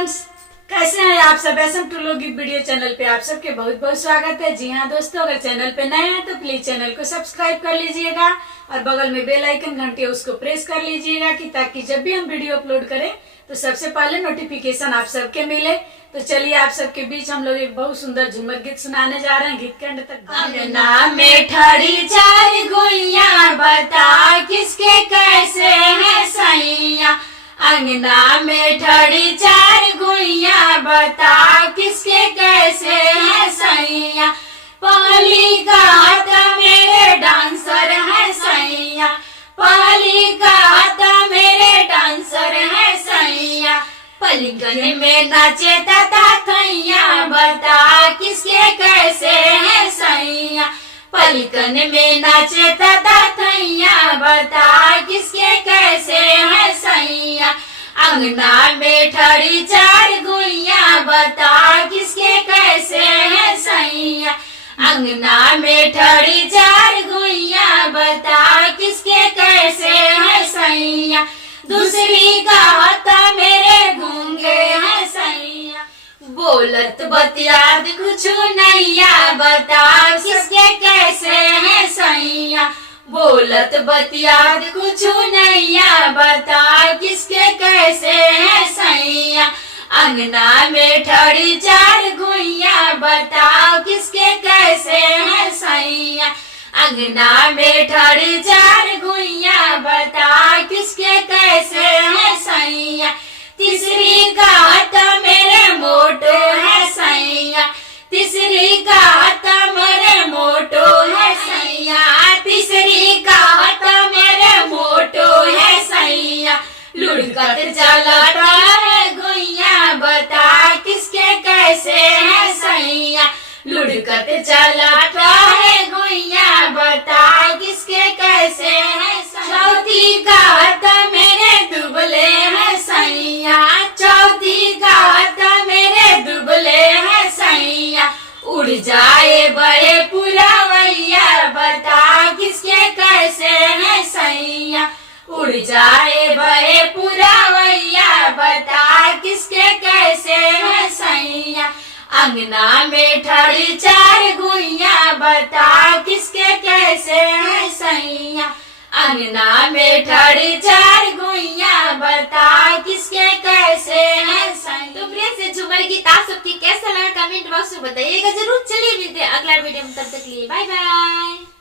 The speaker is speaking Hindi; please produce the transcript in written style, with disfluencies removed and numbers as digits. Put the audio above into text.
फ्रेंड्स, कैसे हैं आप सब। एसएम टू लोगिक वीडियो चैनल पे आप सबके बहुत बहुत स्वागत है। जी हाँ दोस्तों, अगर चैनल पे नए हैं तो प्लीज चैनल को सब्सक्राइब कर लीजिएगा और बगल में बेल आइकन घंटी है उसको प्रेस कर लीजिएगा कि ताकि जब भी हम वीडियो अपलोड करें तो सबसे पहले नोटिफिकेशन आप सबके मिले। तो चलिए आप सबके बीच हम लोग एक बहुत सुंदर झूमर गीत सुनाने जा रहे हैं। गीत के अंत तक अंगना में ठड़ी चार गुइया, बता किसके कैसे है सैया। अंगना में ठड़ी चार गुइया, बता किसके कैसे है सैया। पहली का हाथ मेरे डांसर है सैया, पहली का हाथ मेरे डांसर है सैया। पलिकन में नाचे तथा थैया, बता किसके कैसे है सैया। पलिकन में नाचे तथा थैया, बता किसके कैसे है सैया। अंगना में ठड़ी चार गुइया, बता किसके कैसे है सैया। अंगना में ठड़ी चार गुइया, बता किसके कैसे है सैया। दूसरी का हाथ मेरे गूंगे है सैया, बोलत बतियाद कुछ नैया, बता किसके कैसे है सैया। बोलत बतियाद कुछ नैया, बता किसके कैसे है सैया। अंगना में ठड़ी चार गुइया, बता किसके कैसे है सैया। अंगना में ठड़ी चार गुइया, बता किसके कैसे है सैया। तीसरी का हाथ मेरे मोटो है सैया, तीसरी का हाथ मेरे मोटो है सैया। तीसरी का हाथ मेरे मोटो है सैया। लुढ़कत चलता है गुइया, बता किसके कैसे है सैया। लुढ़कत चलता है गुइया, बता किसके कैसे है सैया। चौथी का हाथ मेरे दुबले है सैया, चौथी का हाथ मेरे दुबले है सैया। उड़ जाए बड़े पुरवैया, बता किसके कैसे है सैया। उड़ जाए बड़े पुरवैया, बता किसके कैसे है सैया। अंगना में ठड़ी चार गुइया, बता किसके कैसे है सैया। अंगना में ठड़ी चार गुइया, बता किसके कैसे है सैया। तो फ्रेंड्स, झूमर गीत आप सबकी कैसा लगा कमेंट बॉक्स में बताइएगा जरूर। चलिए मिलते हैं अगला वीडियो में, तब तक के लिए बाय बाय।